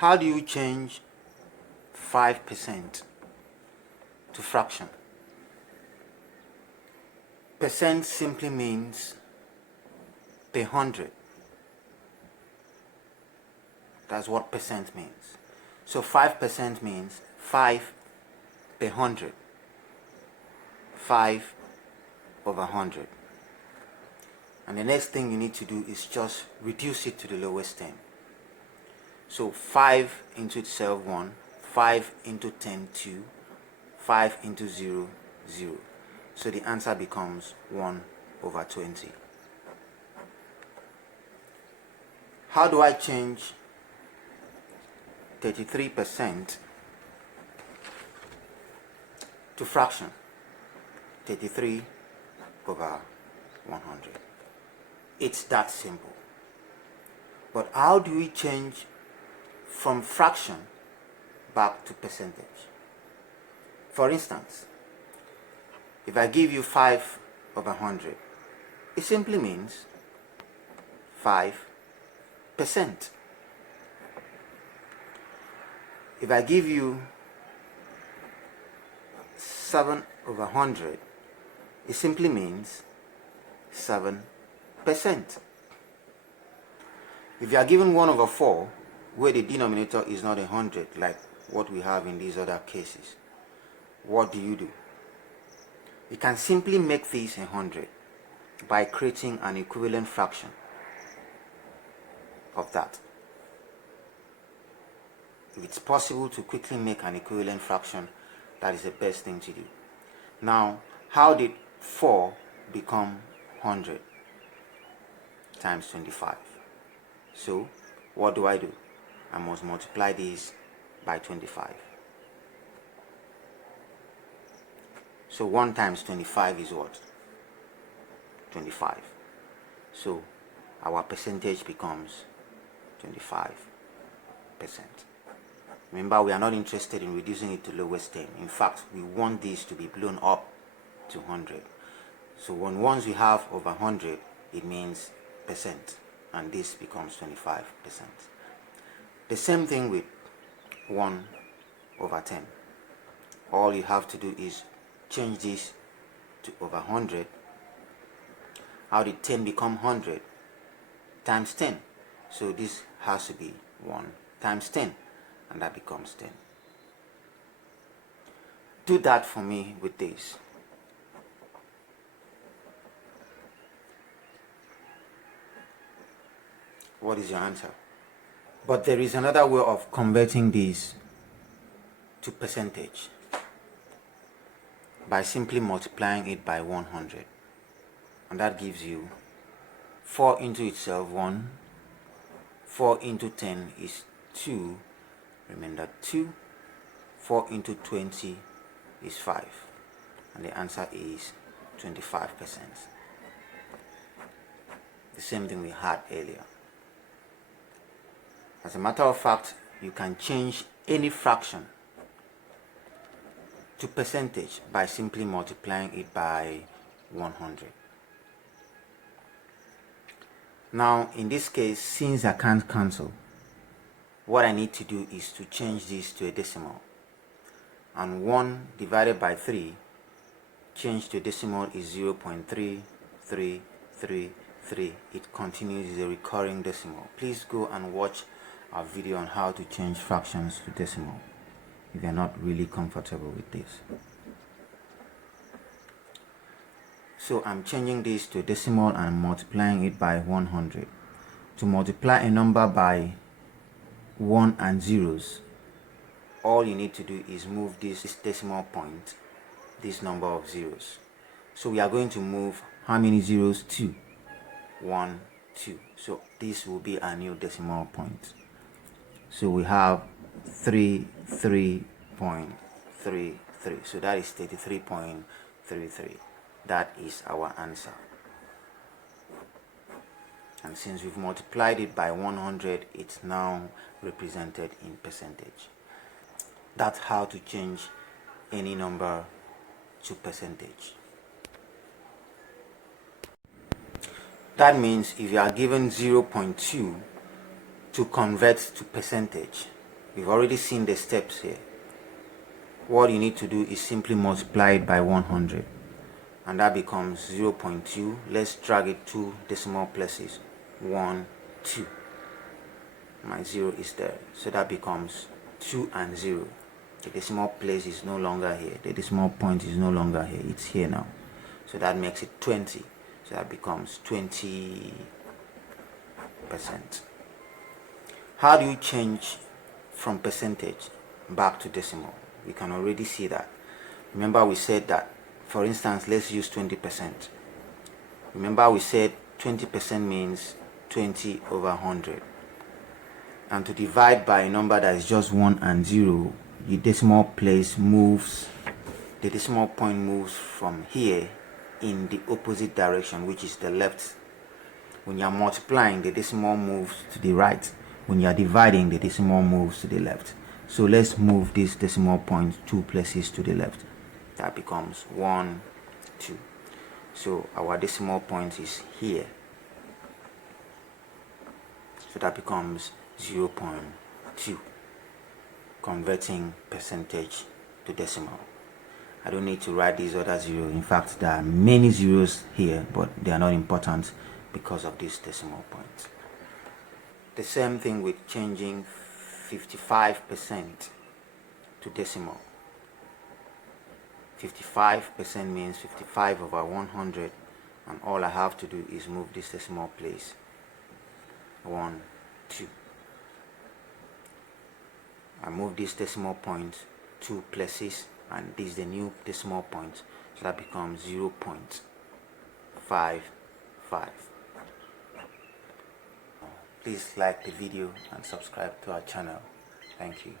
How do you change 5% to fraction? Percent simply means per 100. That's what percent means. So 5% means 5 per 100. 5 over 100. And the next thing you need to do is just reduce it to the lowest term. So 5 into itself 1, 5 into 10 2, 5 into 0 0. So the answer becomes 1 over 20. How do I change 33% to fraction? 33 over 100. It's that simple. But how do we change from fraction back to percentage? For instance, if I give you 5 over 100, it simply means 5%. If I give you 7 over 100, it simply means 7%. If you are given 1 over 4, where the denominator is not 100 like what we have in these other cases, what do? You can simply make this 100 by creating an equivalent fraction of that. If it's possible to quickly make an equivalent fraction, that is the best thing to do. Now, how did 4 become 100 times 25? So, what do? I must multiply this by 25. So 1 times 25 is what? 25. So our percentage becomes 25%. Remember, we are not interested in reducing it to lowest term. In fact, we want this to be blown up to 100. So once we have over 100, it means percent, and this becomes 25%. The same thing with 1 over 10. All you have to do is change this to over 100. How did 10 become 100? Times 10. So this has to be 1 times 10, and that becomes 10. Do that for me with this. What is your answer? But there is another way of converting this to percentage, by simply multiplying it by 100, and that gives you 4 into itself 1, 4 into 10 is 2, remember 2, 4 into 20 is 5, and the answer is 25%. The same thing we had earlier. As a matter of fact, you can change any fraction to percentage by simply multiplying it by 100. Now, in this case, since I can't cancel, what I need to do is to change this to a decimal. And 1 divided by 3 changed to a decimal is 0.3333. It continues, is a recurring decimal. Please go and watch our video on how to change fractions to decimal if you're not really comfortable with this. So I'm changing this to a decimal and multiplying it by 100. To multiply a number by 1 and zeros, all you need to do is move this decimal point, this number of zeros. So we are going to move how many zeros? 2. 1, 2. So this will be our new decimal point. So we have 33.33. So that is 33.33. That is our answer. And since we've multiplied it by 100, it's now represented in percentage. That's how to change any number to percentage. That means if you are given 0.2 to convert to percentage, We've already seen the steps here. What you need to do is simply multiply it by 100, and that becomes 0.2. Let's drag it 2 decimal places. 1, 2. My 0 is there, so that becomes 2 and 0. The decimal place is no longer here. The decimal point is no longer here. It's here now. So that makes it 20. So that becomes 20%. How do you change from percentage back to decimal? We can already see that. Remember we said that, for instance, let's use 20%. Remember we said 20% means 20 over 100. And to divide by a number that is just 1 and 0, the decimal place moves, the decimal point moves from here in the opposite direction, which is the left. When you are multiplying, the decimal moves to the right. When you are dividing, the decimal moves to the left. So let's move this decimal point 2 places to the left. That becomes 1, 2. So our decimal point is here. So that becomes 0.2, converting percentage to decimal. I don't need to write these other zeros. In fact, there are many zeros here, but they are not important because of this decimal point. The same thing with changing 55% to decimal. 55% means 55 over 100, and all I have to do is move this decimal place 1, 2. I move this decimal point 2 places, and this is the new decimal point, so that becomes 0.55. Please like the video and subscribe to our channel. Thank you.